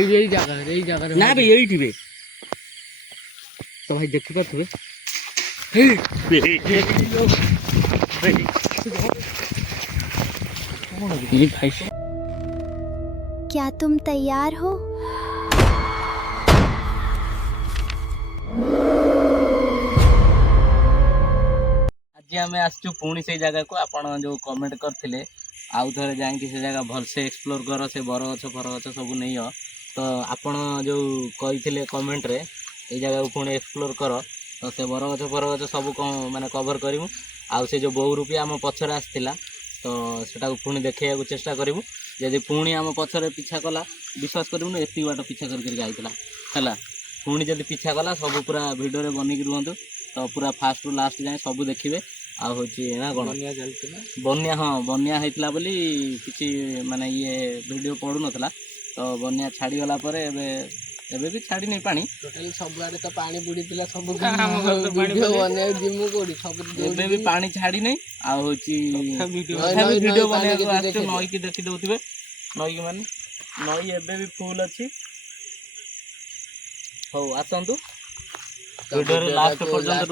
এই জায়গা না ভাই এইটি বে তো ভাই দেখতে পাচ্ছ भाई क्या तुम तैयार हो? आज आम आसचु पुणी से जगह को आपण जो कमेंट करते आउ थे जाकि से जगह भलसे एक्सप्लोर कर से बरगछ फरगछ सब नहीं तो आपण जो कही कमेंट रे ये जगह को पुणी एक्सप्लोर कर तो से बरगछ फरगछ सब माने कवर करूँ आउ से जो बहु रूपी आम पछरे आसला तो सेटा पुणी देखा चेष्टा करूँ जदि पुणी आम पछरे पीछा कला विश्वास करूँ एति बाट पीछा करके जाइला है पुणी जदि पीछा कला सब पूरा वीडियो रे बनिक रुहतु तो पूरा फास्ट रु लास्ट जाए सब देखिए आ हूँ ना कौन बन्या हाँ बन्या होता बोली किसी माने ये वीडियो पड़ू नाला तो बन्या छाड़ीगला एबे भी छाड़ी नहीं पानी टोटल सब आड़े तो पानी बुड़ी दिला सब एबे भी पानी छाड़ी नहीं आ होची वीडियो बने को आछो नई की देखि दउथिबे नई की माने नई एबे भी फुल अछि हो आसंतु वीडियो रे लास्ट पर्यंत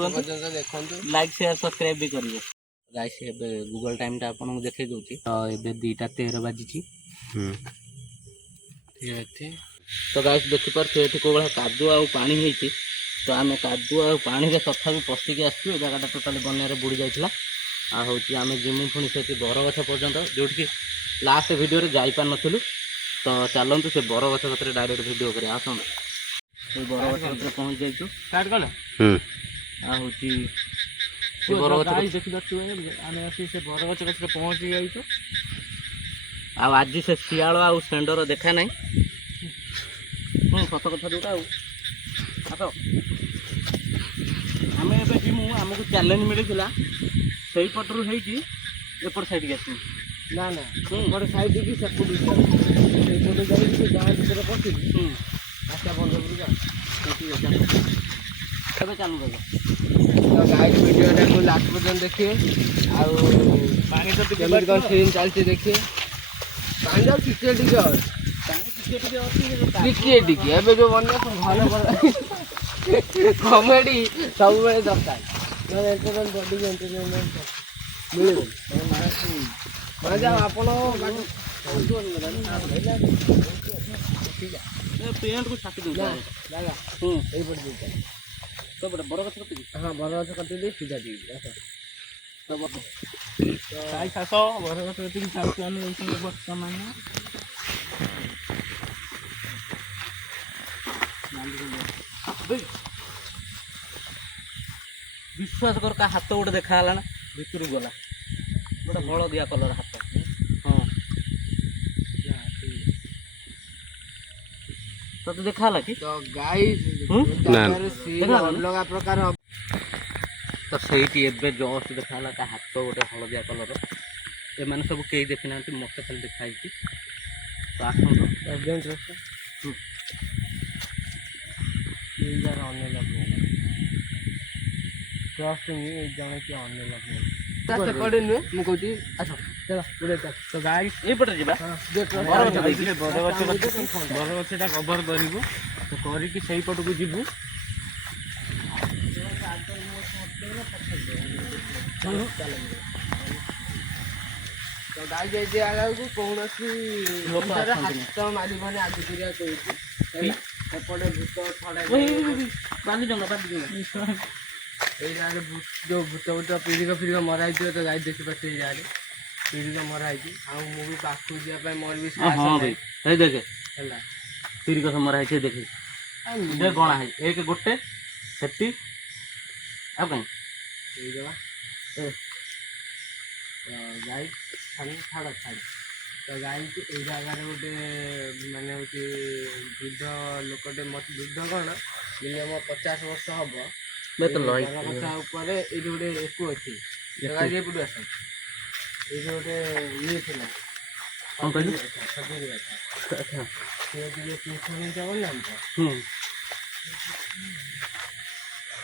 देखंतु लाइक शेयर सब्सक्राइब भी करिवे गाइस एबे गूगल टाइम टा आपन को देखै दउची तो एबे 2:13 बाजी छी ठीक तो गाइस देखि परथे एठी को बळा कादु आ पानी हेची तो आमे कादु आ पानी रे तथापि पस्ती के आसु ए जगह टोटली बन्या रे बुड़ी जाइतला आ होची आमे जिमु पुणी से बरगछ पर्यंत जोठी कि लास्ट वीडियो रे जाई पार नथलु तो चलंतु से बरगछ कतरे डायरेक्ट वीडियो करे आसन से बरगछ कतरे पहुंच जाइछु स्टार्ट कले आ होची से बरगछ देखि दछु आमे आसी से बरगछ कतरे पहुंच जाइछु आ आज से सियाळो आ सेंडर देखा नाही सत कथा जोटा आस आम एबे जिमु आमको चैलेंज मिलता से पटरू एपट साइड के आसू ना ना गोटे साइड की सेपट जाए गाँव भर पशि आशा बंद कर चालू रहा तो गाइड वीडियोटा को लास्ट पर्यंत देखिए आउ पानी तो सीन चलती देखिए पानी जाऊ टिके टिके एबे जो बन्या भल कमेडी सब बेले दरकार एंटरटेनमेंट बॉडी को एंटरटेनमेंट मिले माने जाओ आपण पेंट को छाटी दो जागा एई पड़ दे तो बड़ा बड़ गछ कटि हां बड़ गछ कटि दे सीधा दी तो साई सासो बड़ गछ कटि छाटी आने ऐसे वर्तमान विश्वास कर का हाथ गोटे देखा ना भितर गला गोटे हलदिया कलर हाथ हाँ तो देखा कि तो गाइस अलग प्रकार तो सही एबे जस्ट देखा का हाथ गोटे हलदिया कलर एम सब कई देखी ना मत खाली देखाई तो आसत ट्रस्ट मी जने कि अन्य लोग नहीं पड़े नुए मु कहती अच्छा चलो बुले तो गाइस ए पटे जिबा बरगछटा कवर करिवो तो करी कि सही पट को जिवु तो गाइस जे आला को कोनसी हाथ मारी बने आगु करिया कहू एपटे भूत छड़ा बांधी जंगा जो भूत भूत पीढ़ी मराई तो गाई देखी पाते पीढ़ी मराई भी पाखु जावाई मोर भी हाँ भाई देखे पीढ़ी कस मराई देखे गणा है एक गोटे सेफ्टी आप कहीं गाई छाड़ छाड़ तो गाई ये जगार गोटे मानने वृद्ध लोकटे मत वृद्ध कौन मिनिमम 50 वर्ष हम गोटे एकु अच्छी गाड़ी पड़ू आस ये गोटे ये थी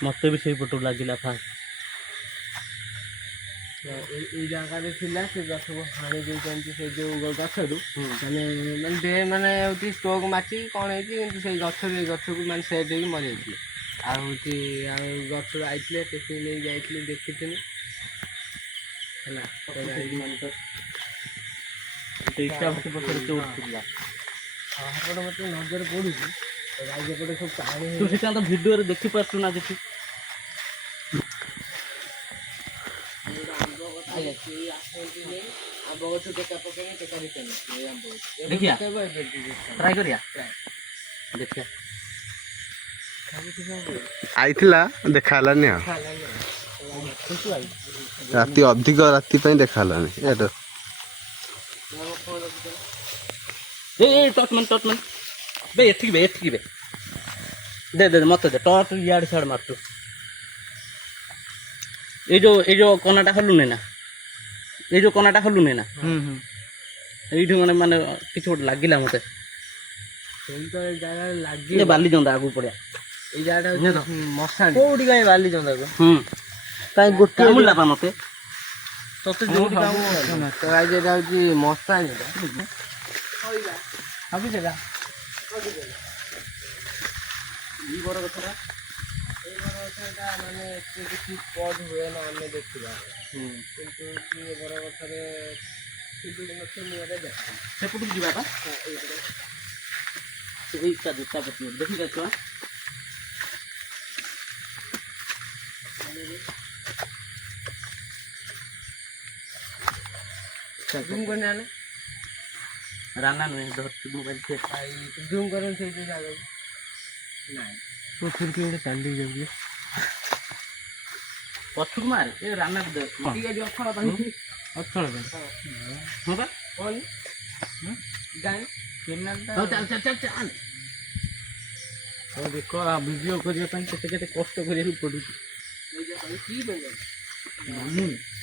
मत भी सही पटू लगे फास्ट ଏଇ ଜାଗାରେ ଥିଲା ସେ ଗଛକୁ ହାଣି ଦେଇଛନ୍ତି ସେ ଯେଉଁ ଗଛରୁ ମାନେ ହେଉଛି ଷ୍ଟୋକ୍ ମାଛି କ'ଣ ହେଇଛି କିନ୍ତୁ ସେଇ ଗଛରୁ ଏଇ ଗଛକୁ ମାନେ ସେଟ୍ ହେଇକି ମରିଯାଇଥିଲେ ଆଉ ହେଉଛି ଆଉ ଗଛରୁ ଆଇଥିଲେ ଟେକିଂ ନେଇକି ଯାଇଥିଲି ଦେଖିଥିଲି ହେଲା ସେପଟେ ମୋତେ ନଜର ପଡ଼ୁଛି ଗାଈ ସେପଟେ ସବୁ ପାଣି ତୁ ସେଟା ତ ଭିଡ଼ିଓରେ ଦେଖିପାରୁଛୁ ନା କିଛି ଆମ୍ବ ଗଛ ଟେକା ପକେଇକି ଟେକା ଦେଇଛନ୍ତି ଏଇ ଆମ୍ବ ଗଛ ଦେଖିଆ ଟ୍ରାଏ କରିବା ଦେଖିଆ ଆଇଥିଲା ଦେଖା ହେଲାନି ଆଉ ରାତି ଅଧିକ ରାତି ପାଇଁ ଦେଖା ହେଲାନି ଏଇଟା ଏ ଟଚ୍ ବେ ଏଠିକି ବେ ଦେ ମତେ ଦେ ଟର୍ଚ ଇଆଡ଼େ ସିଆଡ଼େ ମାରୁଛୁ ଏଇ ଯୋଉ କନାଟା ହଲୁନି ନା ଏଇଠି ମାନେ କିଛି ଗୋଟେ ଲାଗିଲା ମତେ ସେଇ ତ ଏଇ ଜାଗାରେ ଲାଗି ଏ ବାଲି ଜନ୍ଦା ଆଗକୁ ପଡ଼ିଆ ଏଇ ଜାଗାଟା ମଶାଣି କୋଉଠି କାହିଁ ବାଲି ଜନ୍ଦାକୁ କାହିଁ ଗୋଟେ କାମୁଡ଼ିଲା ପା ମତେ ତତେ ଯୋଉଠି ତ ଆଜି ଏଇଟା ହେଉଛି ମଶାଣିଟା ଭାବିଥିଲା ଏଇ ବର ଗଛଟା ମାନେ ଏତେ କିଛି ସ୍ପଟ୍ ହୁଏ ନା ଆମେ ଦେଖିବା କିନ୍ତୁ ଏ ବର ଗଛରେ ପିଜୁଳି ଗଛ ମୁଁ ଏବେ ଦେଖି ସେପଟକୁ ଯିବା ପା ଦେଖି ଯାଉଛୁ ଜୁମ୍ କରି ଆଣେ ରାନା ନୁହେଁ ଧରଛୁ ମୋବାଇଲ ଜୁମ୍ କରନ୍ତୁ ସେଇ ଯେଉଁ ଜାଗାକୁ ନାଇଁ ପଛରୁ କିଏ ଗୋଟେ ଚାଲିକି ଯାଉଛି ପଛକୁ ମାରେ ଏ ରାନା ଟିକେ ଆଜି ଅଥଳ ପାଇଁ ହଁ ବା କ'ଣ ଗାଈ ହଉ ଚାଲ ହଉ ଦେଖ ଭିଡ଼ିଓ କରିବା ପାଇଁ କେତେ କଷ୍ଟ କରିବାକୁ ପଡ଼ୁଛି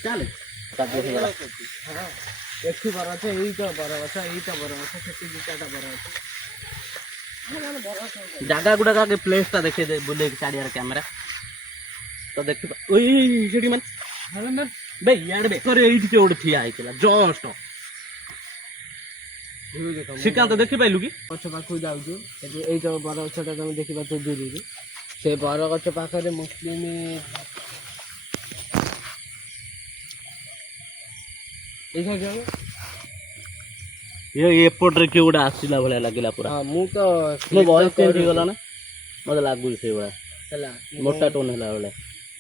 ଚାଲେ ହେଇଗଲା ଏଠି ବରଗଛ ଏଇଟା ବରଗଛ ସେଠି ଦୁଇ ଚାରିଟା ବରଗଛ ଜାଗା ଗୁଡ଼ାକ ଆଗେ ପ୍ଲେସ୍ଟା ଦେଖେଇ ଦେ ବୁଲେଇକି ଚାରିଆରେ କ୍ୟାମେରା ତ ଦେଖିବା ସେଠି ମାନେ ବେ ଇଆଡ଼େ ବେକରେ ଏଇଠି କିଏ ଗୋଟେ ଠିଆ ହେଇଥିଲା ଜଷ୍ଟ ଶ୍ରୀକାନ୍ତ ଦେଖିପାରିଲୁ କି ଗଛ ପାଖକୁ ଯାଉଛୁ ଏଇ ତ ବରଗଛଟା ତମେ ଦେଖିପାରୁଛ ଦୂରରୁ ସେ ବରଗଛ ପାଖରେ ମୁସଲିମ ଏପଟରେ କିଏ ଗୋଟେ ଆସିଲା ଭଳିଆ ଲାଗିଲା ପୁରା ମୁଁ ତ ମୋ ଭଏସ୍ ଚେଞ୍ଜ ହେଇଗଲା ନା ମତେ ଲାଗୁଛି ସେଇଭଳିଆ ହେଲା ମୋଟା ଟୋନ୍ ହେଲା ଭଳିଆ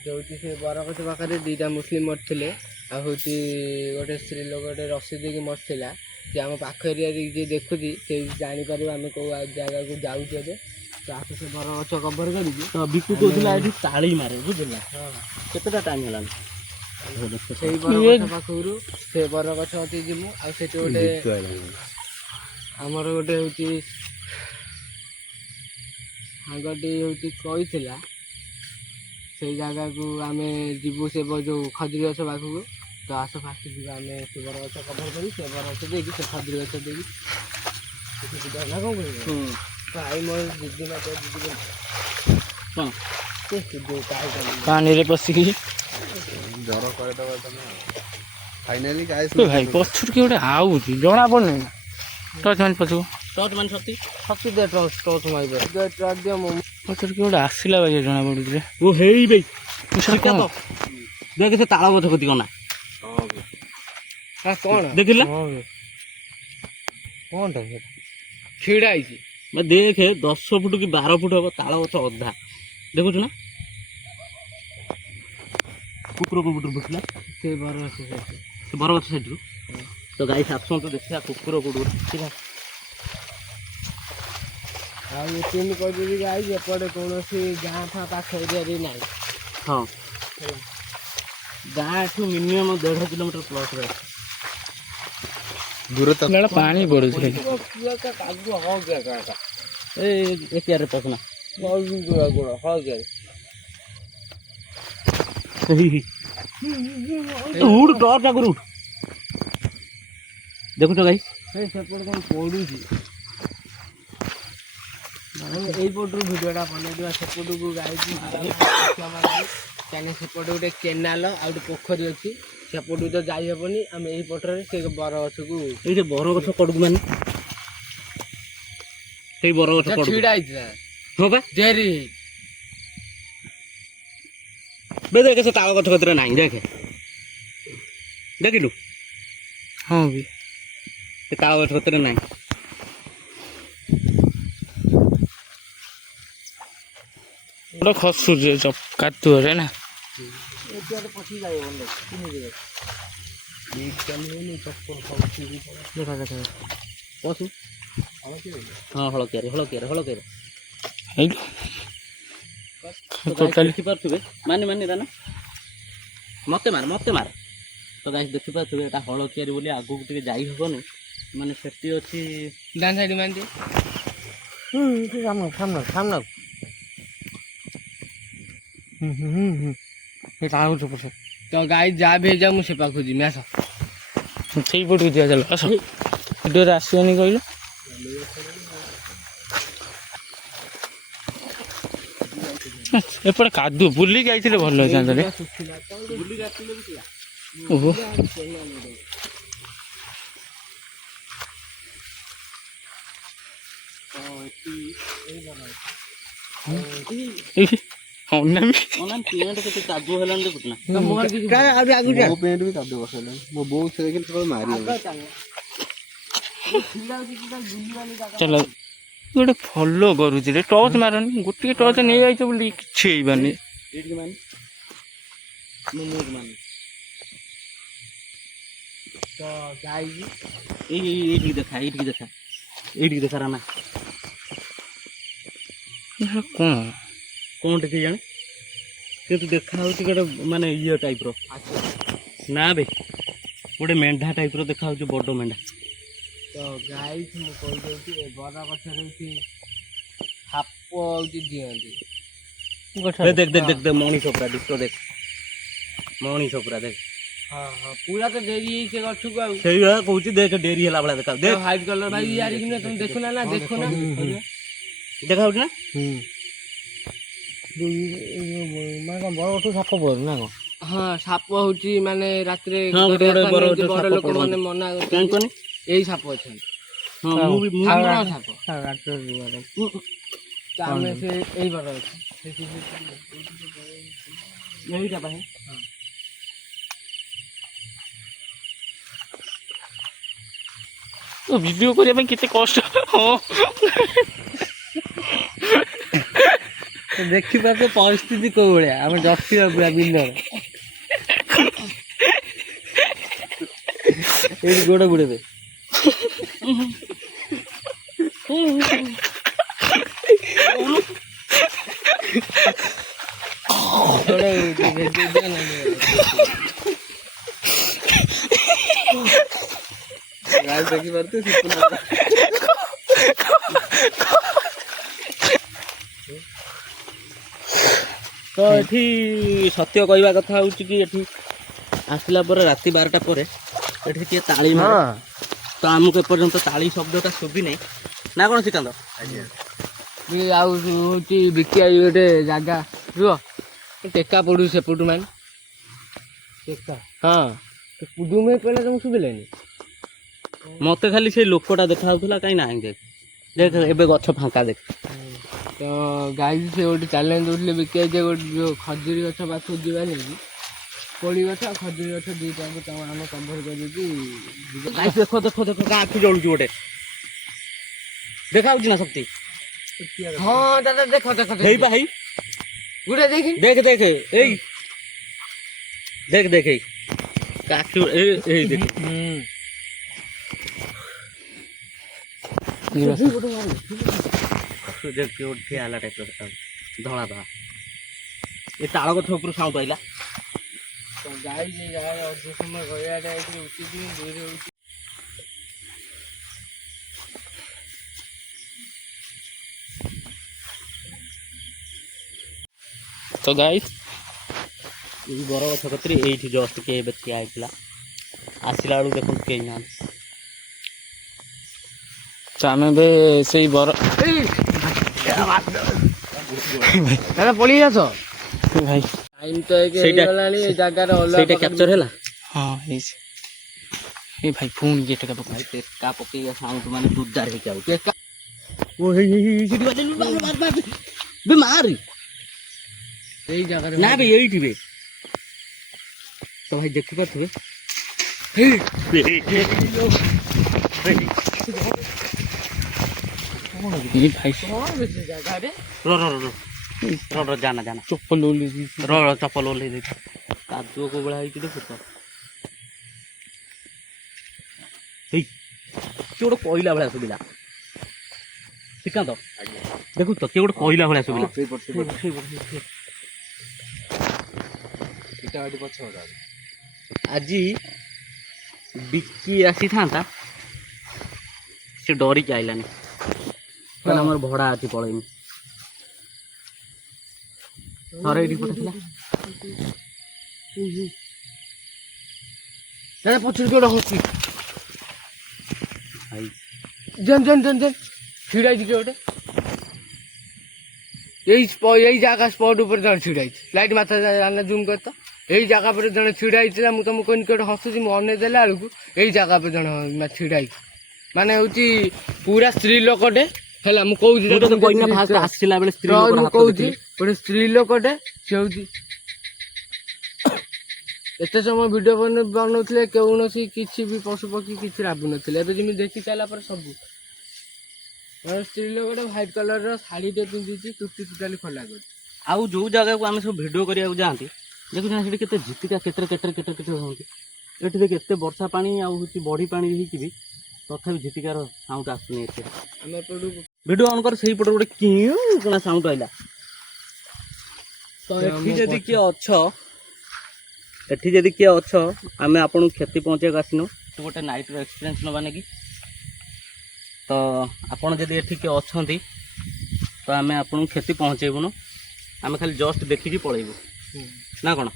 ଯୋଉଠି ସେ ବରଗଛ ପାଖରେ ଦୁଇଟା ମୁସଲିମ ମରିଥିଲେ ଆଉ ହେଉଛି ଗୋଟେ ସ୍ତ୍ରୀ ଲୋକ ଗୋଟେ ରସି ଦେଇକି ମରିଥିଲା ସେ ଆମ ପାଖ ଏରିଆରେ ଯିଏ ଦେଖୁଛି ସେ ଜାଣିପାରିବ ଆମେ କେଉଁ ଜାଗାକୁ ଯାଉଛୁ ଏବେ ତ ଆସ ସେ ବରଗଛ କଭର କରିକି ତ ବିକୁ କହୁଥିଲା ଏଠି ତାଳି ମାରେ ବୁଝିଲା କେତେଟା ଟାଇମ୍ ହେଲାଣି ସେଇ ବରଗଛ ପାଖରୁ ସେ ବରଗଛ ଅଛି ଯିବୁ ଆଉ ସେଠି ଗୋଟେ ଆମର ଗୋଟେ ହେଉଛି ସାଙ୍ଗଟି ହେଉଛି କହିଥିଲା ସେଇ ଜାଗାକୁ ଆମେ ଯିବୁ ସେ ଯେଉଁ ଖଜୁରୀ ଗଛ ପାଖକୁ ତ ଆସ ଫାଷ୍ଟ ଯିବା ଆମେ ସେ ବରଗଛ କଭର କରି ସେ ବରଗଛ ଦେଇକି ସେ ଖଜୁରୀ ଗଛ ଦେଇକି ନା କ'ଣ କରିବ ତ ଆଇ ମୋର ଦିଦି ନା ପାଣିରେ ପଶିକି ଜର କରିଦେବ ତମେ ଫାଇନାଲି ଭାଇ ପଛରୁ କିଏ ଗୋଟେ ଆଉଛି ଜଣା ପଡୁନି ନା ଟଚ୍ ମାନେ ପଛକୁ ଟଚ୍ ମାନେ ସତି ଦେ ଟଚ୍ ମାରିବ ଟ୍ରକ୍ ଦିଅ ମୁଁ ପଛରୁ କିଏ ଗୋଟେ ଆସିଲା ବାକି ଜଣା ପଡୁଛି ରେ ଓ ହେଇ ବେ କଣ ଦେଖ ସେ ତାଳ ଗଛ କତି କନା କ'ଣ ଦେଖିଲା କ'ଣଟା ଛିଡ଼ା ହେଇଛି ଦେଖେ 10 ଫୁଟ କି 12 ଫୁଟ ହବ ତାଳ ଗଛ ଅଧା ଦେଖୁଛୁ ନା କୁକୁର କୋଉଠୁ ବୁଝିଲା ସେ ବରଗଛ ସେ ବରଗଛ ସାଇଡରୁ ତ ଗାଈ ଆସନ୍ତୁ ଦେଖିବା କୁକୁର କୋଉଠୁ ବୁଝିଲା ଆଉ ଏତିକି କହିଦେବି ଗାଈ ଏପଟେ କୌଣସି ଗାଁ ଫାଁ ପାଖ ଏରିଆରେ ନାହିଁ ହଁ ଗାଁ ଏଠୁ ମିନିମମ୍ 1.5 କିଲୋମିଟର ପ୍ଲସ୍ ରହେ ଦୂରତା ପାଣି ପଡୁଛି ଏ କିଆରେ ପଶନା ଉଠ ଟର୍ଚ ଆଗରୁ ଉଠ ଦେଖୁଛ ଗାଈ ସେପଟେ କ'ଣ ପଡ଼ୁଛି এইপটু ভিডিওটা বনাইবা সেপটକୁ ଗାଈକି କାହିଁକିନା ସେପଟେ ଗୋଟେ କେନାଲ ଆଉ ଗୋଟେ ପୋଖରୀ ଅଛି ସେପଟୁ ତ ଯାଇ ହେବନି, ଆମେ ଏଇ ପଟରେ ସେ ବର ଗଛକୁ ଏଇ ଯେ ବର ଗଛ କଡ଼କୁ ମାନେ ସେଇ ବର ଗଛ କଡ଼କୁ ଛିଡ଼ା ହେଇଥିଲା ହଁ ବା ଡେରି ବେ ଦେଖେ ସେ ତାଳ ଗଛ କତିରେ ନାହିଁ ଦେଖେ ଦେଖିଲୁ ହଁ ବି ସେ ତାଳ ଗଛ କତିରେ ନାହିଁ। ଗୋଟେ ଖସୁଛି କାତୁଅରେ ନା। ପଶୁ ହଁ ହଳକିଆରେ ଏଇ ଟୋଟାଲି ଦେଖିପାରୁଥିବେ ମାନେ ଦାନା ମତେ ମାର ତ ଗାଈ ଦେଖିପାରୁଥିବେ ଏଟା ହଳକିଆରି ବୋଲି ଆଗକୁ ଟିକେ ଯାଇ ହବନି ମାନେ ସେଠି ଅଛି ଡାନ ସାଇଡ୍ ମାନ୍ତି ସାମ୍ନା ସେ ତାଳ ଗଛ ପଛେ ତ ଗାଈ ଯାହା ବି ହେଇଯାଉ ମୁଁ ସେ ପାଖକୁ ଯିବି ଆସ। ସେଇପଟକୁ ଯିବା ଚାଲ ଆସ। ଭିଡ଼ିଓରେ ଆସିବନି କହିଲ। ଏପଟେ କାଦୁଅ ବୁଲିକି ଯାଇଥିଲେ ଭଲ ହେଇଥାନ୍ତା ରେ। ଓହୋ ଅନାମି କେତେ କାଦୁଅ ହେଲାଣି ଦେଖୁଛୁ ନା ମୋ ପେଣ୍ଟ ବି କାଦୁଅ ବସେଇଲାଣି। ମୋ ବୋଉ ସେ ଦେଖିଲି ସେତେବେଳେ ମାରିଲାଣି। ଚାଲ ଗୋଟେ ଫଲୋ କରୁଛି ରେ ଟର୍ଚ୍ଚ ମାରନି ଗୋଟିଏ ଟର୍ଚ୍ଚ ନେଇଯାଇଛ ବୋଲି କିଛି ହେଇପାରୁନି। ଏଇଠିକି ମାନେ ମୁଁ ମୁହଁକୁ ମାନେ ତ ଗାଈ ଏଇଠିକି ଦେଖା ରାନା କଣ ଟିକେ ଜାଣେ କିନ୍ତୁ ଦେଖା ହଉଛି ଗୋଟେ ମାନେ ଇଏ ଟାଇପ୍ର ନା ବେ ଗୋଟେ ମେଣ୍ଢା ଟାଇପ୍ର ଦେଖା ହଉଛି ବଡ଼ ମେଣ୍ଢା। ତ ଗାଈ ମୁଁ କହିଦେଉଛି ଏ ବର ଗଛରେ ହଉଛି ସାପ ହଉଛି ଦିଅନ୍ତି ଦେଖ ମଣିଷ ପୁରା ଦିଶ ଦେଖ ମଣିଷ ପୁରା ଦେଖ ହଁ ପୁରା ତ ଡେରି ହେଇଛି ସେ ଗଛକୁ ଆଉ ସେଇଭଳିଆ କହୁଛି ଦେଖ ଡେରି ହେଲା ଭଳିଆ ଦେଖା ଦେଖ ହ୍ୱାଇଟ୍ କଲର ଭାଇ ୟାର କି ନା ତମେ ଦେଖୁନା ନା ଦେଖୁନା ଦେଖା ହଉଛି ନା ମାନେ କଣ ବଡ଼ ଗଛ ସାପ ପଡେ ନା କଣ? ହଁ ସାପ ହଉଛି ମାନେ ରାତିରେ ହଁ, ଗୋଟେ ବଡ ବଡ ସାପ ଲୋକମାନେ ପଡନ୍ତି। ମନା କାହିଁ କରୁଛନ୍ତି କହନି ଏଇ ସାପ ଅଛନ୍ତି ହଁ ମୁଁ ଠାକୁର ସାପ ରାତିରେ ତ ଆମେ ସେ ଏଇ ବର ଅଛି ଏଇଟା ପାଇଁ ଭିଡ଼ିଓ କରିବା ପାଇଁ କେତେ କଷ୍ଟ। ହଁ ଦେଖିପାରୁଛ ପରିସ୍ଥିତି କୋଉ ଭଳିଆ ଆମେ ଜଗିବା ପୁରା ବିଲରେ ଏଇଠି ଗୋଡ଼ ବୁଡ଼େଇବେ ଗାଈ ଦେଖିପାରୁଥିବେ ତ ଏଠି ସତ୍ୟ କହିବା କଥା ହେଉଛି କି ଏଠି ଆସିଲା ପରେ ରାତି 12ଟା ପରେ ଏଠି କିଏ ତାଳି ମାରେ ତ ଆମକୁ ଏପର୍ଯ୍ୟନ୍ତ ତାଳି ଶବ୍ଦଟା ଶୁଭିନି ନା କ'ଣ ଶ୍ରୀକାନ୍ତ? ଆଉ ହଉଛି ବିକିଆ ଗୋଟେ ଜାଗା ରୁହ ଟେକା ପଡୁ ସେପଟୁ ମାନେ ଟେକା ହଁ ପୁଡୁମେ କହିଲା ତମକୁ ଶୁଭିଲାନି ମତେ ଖାଲି ସେଇ ଲୋକଟା ଦେଖା ଯାଉଥିଲା କାହିଁ ନାହିଁ ଦେଖ ଏବେ ଗଛ ଫାଙ୍କା ଦେଖ ତ ଗାଈ ସେ ଗୋଟେ ଚ୍ୟାଲେଞ୍ଜ ଦଉଥିଲେ ବିକିଆ ଯେ ଗୋଟେ ଯୋଉ ଖଜୁରୀ ଗଛ ପାଖକୁ ଯିବା ନେଇକି କୋଳି ଗଛ ଆଉ ଖଜୁରୀ ଗଛ ଦୁଇଟାକୁ ଆମେ କଭର କରିକି ଗାଈ ଦେଖ କାଁ ଆଖି ଜଳୁଛି ଗୋଟେ ଦେଖା ଯାଉଛି ନା ଶକ୍ତି ହଁ ଦାଦା ଦେଖ ହେଇ ପା ହେଇ ଗୋଟେ ଦେଖି ଦେଖ ଏଇ ଦେଖ ଏଇ ଆଖି ଏଇ ଦେଖ ଦେখ ଗୋଟେ ଠିଆ ହେଲା ଟାଇପ୍ର ଧଳା ଏ ତାଳ ଗଛ ଉପରୁ ସାଉଣ୍ଡ ଆଇଲା ଗାଈ ଯେ ଗାଈ ଅଧିକ ସମୟ ରହିବାଟା ଏଇଠି ଉଚିତ ଦୂରରେ ହଉଛି ତ ଗାଈ ଏଇ ବର ଗଛ କତିରେ ଏଇଠି ଜଷ୍ଟ କିଏ ଏବେ ଠିଆ ହେଇଥିଲା ଆସିଲା ବେଳକୁ ଦେଖନ୍ତୁ କେହି ନାହାନ୍ତି ତ ଆମେ ଏବେ ସେଇ ବର ପଳେଇ ଆସ ଭାଇ ଟାଇମ୍ ତ ହେଇଗଲାଣି ଏ ଜାଗାରେ ସେଇଟା କ୍ୟାପଚର ହେଲା ହଁ ହେଇଛି ଏ ଭାଇ ପୁଣି ଗେଟ୍ କା ପକାଉଛି। ଭାଇ ଟେକା ପକେଇବା ସାଉଣ୍ଡ ମାନେ ଦୁଦାର ହେଇକି ଆଉଛି। ଟେକା ଓ ହେଇ ସେଠି ବାଜିଲୁ ବେ ମାରି ଏଇ ଜାଗାରେ ନା ବେ ଏଇଠି ବେ ତ ଭାଇ ଦେଖିପାରୁଥିବେ ଏ ଭାଇ ଜାଗାରେ ଜାନା ଜାନା ଚପଲ ଓହ୍ଲେଇ ଚପଲ ଓହ୍ଲେଇ ଦେଇଛି କାଦୁଅ କୋଉ ଭଳିଆ ହେଇଛି ଦେଖୁ ତ ହେଇ କିଏ ଗୋଟେ କହିଲା ଭଳିଆ ଶୁଭିଲା ଶ୍ରୀକାନ୍ତ ଦେଖୁ ତ କିଏ ଗୋଟେ କହିଲା ଭଳିଆ ଶୁଭିଲା ଆଜି ବିକି ଆସିଥାନ୍ତା ସେ ଡରିକି ଆଇଲାନି କହିଲା ଆମର ଭଡ଼ା ଅଛି ପଳେଇନି ଥରେ ଏଇଠି ପଠେଇଥିଲା ପଛରେ ଗୋଟେ ହସି ଭାଇ ଜେନ୍ ଛିଡ଼ା ହେଇଛି କିଏ ଗୋଟେ ଏଇ ଜାଗା ସ୍ପଟ ଉପରେ ଜଣେ ଛିଡ଼ା ହେଇଛି ଲାଇଟ୍ ମାଥା ଜୁମ୍ କରି ତ ଏଇ ଜାଗା ଉପରେ ଜଣେ ଛିଡ଼ା ହେଇଥିଲା ମୁଁ ତମକୁ କହିନି କିଏ ଗୋଟେ ହସୁଛି ମୁଁ ଅନେଇ ଦେଲା ବେଳକୁ ଏଇ ଜାଗା ଉପରେ ଜଣେ ଛିଡ଼ା ହେଇଛି ମାନେ ହଉଛି ପୁରା ସ୍ତ୍ରୀ ଲୋକଟେ ହେଲା ମୁଁ କହୁଛି ଆସିଲା ବେଳେ ସ୍ତ୍ରୀ ମୁଁ କହୁଛି ଗୋଟେ ସ୍ତ୍ରୀ ଲୋକଟେ ସେ ହଉଛି ଏତେ ସମୟ ଭିଡ଼ିଓ ବନଉଥିଲେ କୌଣସି କିଛି ବି ପଶୁ ପକ୍ଷୀ କିଛି ରାବୁନଥିଲେ ଏବେ ଯେମିତି ଦେଖି ସାରିଲା ପରେ ସବୁ ସ୍ତ୍ରୀ ଲୋକଟେ ହ୍ୱାଇଟ୍ କଲର୍ର ଶାଢ଼ୀଟେ ପିନ୍ଧିଛି ଚୁଟି ଟୋଟାଲି ଖୋଲା କରୁଛି। ଆଉ ଯୋଉ ଜାଗାକୁ ଆମେ ସବୁ ଭିଡ଼ିଓ କରିବାକୁ ଯାଆନ୍ତି ଦେଖୁଛନ୍ତି ସେଠି କେତେ ଝିଟିକା କେତେ ହୁଅନ୍ତି ଏଠି ଦେଖି ଏତେ ବର୍ଷା ପାଣି ଆଉ ହଉଛି ବଢି ପାଣି ହେଇକି ବି ତଥାପି ଝିଟିକାର ସାଉଣ୍ଡ ଆସୁନି ଏତେ ଆମେ ଏପଟୁ ଭିଡ଼ିଓ ଅନ୍ କରି ସେଇପଟେ ଗୋଟେ କିଣା ସାଉଣ୍ଡ ଆଇଲା ତ ଏଠି ଯଦି କିଏ ଅଛ ଆମେ ଆପଣଙ୍କୁ କ୍ଷତି ପହଞ୍ଚେଇବାକୁ ଆସିନୁ ଗୋଟେ ନାଇଟ୍ର ଏକ୍ସପିରିଏନ୍ସ ନେବା ନାକି ତ ଆପଣ ଯଦି ଏଠି କିଏ ଅଛନ୍ତି ତ ଆମେ ଆପଣଙ୍କୁ କ୍ଷତି ପହଞ୍ଚେଇବୁନୁ ଆମେ ଖାଲି ଜଷ୍ଟ ଦେଖିକି ପଳେଇବୁ ନା କ'ଣ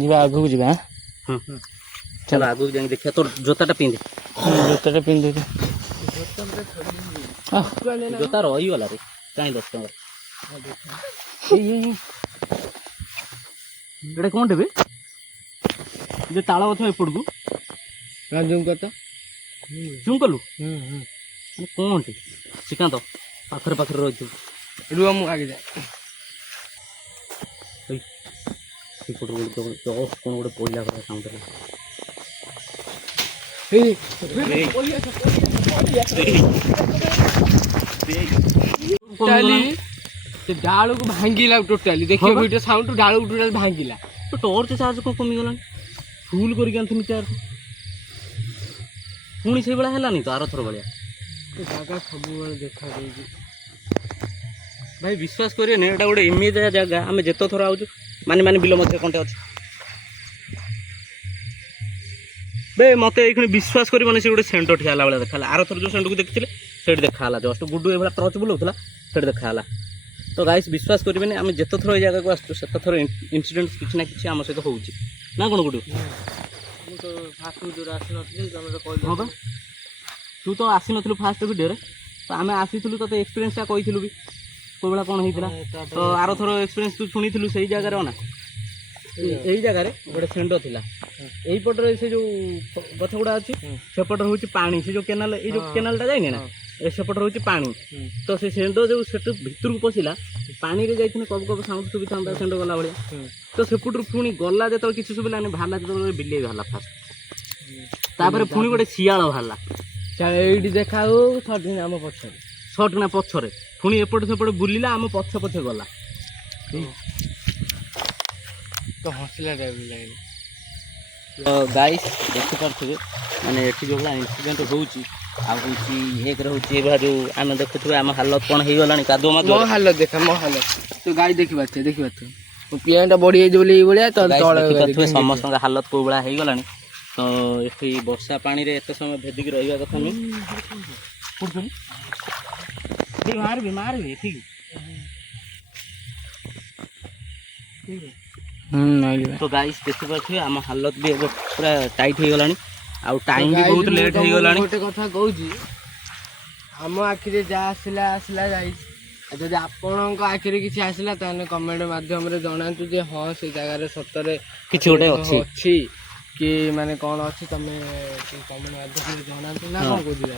ଯିବା ଆଗକୁ ଯିବା ଚାଲ ଆଗକୁ ଯାଇକି ଦେଖିବା ତୋର ଜୋତାଟା ପିନ୍ଧେ ଜୋତାଟା ପିନ୍ଧୁଛି ଜୋତା ରହିଗଲା ରେ କାହିଁ 10 ଟଙ୍କା ଏଇଟା କ'ଣ ଦେବେ ଯେ ତାଳ ଗଛ ଏପଟକୁ ଜୁମ୍ କର ତ ଜୁମ୍ କଲୁ ମାନେ କ'ଣଟି ଶ୍ରୀକାନ୍ତ ପାଖରେ ରହିଥିବୁ ରୁହ ମୁଁ ଆଗେ ଯାଏ ସେପଟରୁ କ'ଣ ଗୋଟେ ପଇଲା ଭଳିଆ ସାଉଣ୍ଡ ହେଲା ସେ ଡାଳକୁ ଭାଙ୍ଗିଲା ଟୋଟାଲି ଦେଖିବ ଭିଡ଼ିଓ ସାଉଣ୍ଡ ଡାଳକୁ ଟୋଟାଲି ଭାଙ୍ଗିଲା ତ ଟର୍ଚ୍ଚ ଚାର୍ଜ କ'ଣ କମିଗଲାଣି ଫୁଲ୍ କରିକି ଆଣିଥିଲି ଚାର୍ଜ ପୁଣି ସେଇଭଳିଆ ହେଲାନି ତ ଆରଥର ଭଳିଆ ଜାଗା ସବୁବେଳେ ଦେଖାଦେଇଛି ଭାଇ ବିଶ୍ୱାସ କରିବେନି ଏଇଟା ଗୋଟେ ଏମିତିଆ ଜାଗା ଆମେ ଯେତେ ଥର ଆଉଛୁ ମାନେ ବିଲ ମଧ୍ୟ କଣ୍ଟେ ଅଛି ବେ ମୋତେ ଏଇକ୍ଷଣି ବିଶ୍ୱାସ କରିବନି ସେ ଗୋଟେ ସେଣ୍ଟ ଠିଆ ହେଲା ଭଳିଆ ଦେଖାହେଲା ଆରଥର ଯେଉଁ ସେଣ୍ଟକୁ ଦେଖିଥିଲେ ସେଇଠି ଦେଖାହେଲା ଜଷ୍ଟ ଗୁଡୁ ଏଇଭଳିଆ ଟର୍ଚ୍ଚ ବୁଲାଉଥିଲା ସେଇଠି ଦେଖାହେଲା ତ ଗାଇସ୍ ବିଶ୍ୱାସ କରିବେନି ଆମେ ଯେତେ ଥର ଏଇ ଜାଗାକୁ ଆସୁଛୁ ସେତେ ଥର ଇନସିଡେଣ୍ଟ କିଛି ନା କିଛି ଆମ ସହିତ ହେଉଛି ନା କ'ଣ ଗୁଡୁ ମୁଁ ତ ଫାଷ୍ଟ ଭିଡ଼ିଓରେ ଆସିନଥିଲି ତମେ ତ କହିଲ ହଁ ବା ତୁ ତ ଆସିନଥିଲୁ ଫାଷ୍ଟ ଭିଡ଼ିଓରେ ତ ଆମେ ଆସିଥିଲୁ ତତେ ଏକ୍ସପିରିଏନ୍ସଟା କହିଥିଲୁ ବି କେଉଁ ଭଳିଆ କ'ଣ ହେଇଥିଲା ତ ଆରଥର ଏକ୍ସପିରିଏନ୍ସ ତୁ ଶୁଣିଥିଲୁ ସେଇ ଜାଗାରେ ନା ଏଇ ଜାଗାରେ ଗୋଟେ ଷେଣ୍ଢ ଥିଲା এইপଟରେ ସେ ଯେଉଁ ଗଛ ଗୁଡ଼ା ଅଛି ସେପଟରେ ହେଉଛି ପାଣି ସେ ଯେଉଁ କେନାଲ ଏଇ ଯେଉଁ କେନାଲଟା ଯାଇନି ନା ସେପଟରେ ହେଉଛି ପାଣି ତ ସେ ଷେଣ୍ଢ ଯେଉଁ ସେଠୁ ଭିତରକୁ ପଶିଲା ପାଣିରେ ଯାଇଥିଲେ କବ କବ ସାଉଣ୍ଡ ଶୁଭିଥାନ୍ତା ଷେଣ୍ଢ ଗଲା ଭଳିଆ ତ ସେପଟରୁ ପୁଣି ଗଲା ଯେତେବେଳେ କିଛି ଶୁଭିଲାନି ବାହାରିଲା ଯେତେବେଳେ ବିଲେଇ ବାହାରିଲା ଫାଷ୍ଟ ତାପରେ ପୁଣି ଗୋଟେ ଶିଆଳ ବାହାରିଲା ଏଇଠି ଦେଖା ହଉ ସଠିକ ଆମ ପଛରେ ସଟକିନା ପଛରେ ପୁଣି ଏପଟେ ସେପଟେ ବୁଲିଲା ଆମ ପଛେ ଗଲା ତ ହସିଲା ଟାଇପ ଲାଗିଲା ତ ଗାଇସ୍ ଦେଖିପାରୁଥିବେ ମାନେ ଏଠି ଯେଉଁ ଭଳିଆ ଇନସିଡେଣ୍ଟ ହେଉଛି ଆଉ ହେଉଛି ଏକରେ ହେଉଛି ଏଇଭଳିଆ ଯେଉଁ ଆମେ ଦେଖୁଥିବେ ଆମ ହାଲତ କ'ଣ ହେଇଗଲାଣି କାଦୁଅ ମୋ ମାଦୁଅ ହାଲତ ଦେଖା ମୋ ହାଲତ ତୁ ଗାଈ ଦେଖିପାରୁଥିବେ ମୋ ପିଆଟା ବଢ଼ିଯାଇଛି ବୋଲି ଏଇଭଳିଆ ତ ଦେଖିପାରୁଥିବେ ସମସ୍ତଙ୍କ ହାଲତ କେଉଁ ଭଳିଆ ହେଇଗଲାଣି ତ ଏଠି ବର୍ଷା ପାଣିରେ ଏତେ ସମୟ ଭେଦିକି ରହିବା କଥା ନୁହେଁ ମାରିବି ଠିକ୍ ତ ଗାଇସ୍ ଦେଖିପାରୁଥିବେ ଆମ ହାଲତ ବି ଏବେ ପୁରା ଟାଇଟ୍ ହେଇଗଲାଣି ଆଉ ଟାଇମ୍ ବି ବହୁତ ଲେଟ୍ ହେଇଗଲାଣି ଗୋଟେ କଥା କହୁଛି ଆମ ଆଖିରେ ଯାହା ଆସିଲା ଯାଇଛି ଆଉ ଯଦି ଆପଣଙ୍କ ଆଖିରେ କିଛି ଆସିଲା ତାହେଲେ କମେଣ୍ଟ ମାଧ୍ୟମରେ ଜଣାନ୍ତୁ ଯେ ହଁ ସେ ଜାଗାରେ ସତରେ କିଛି ଗୋଟେ ଅଛି। ଅଛି କି ମାନେ କ'ଣ ଅଛି ତମେ କମେଣ୍ଟ ମାଧ୍ୟମରେ ଜଣାନ୍ତୁ ନା କ'ଣ କହୁଛି।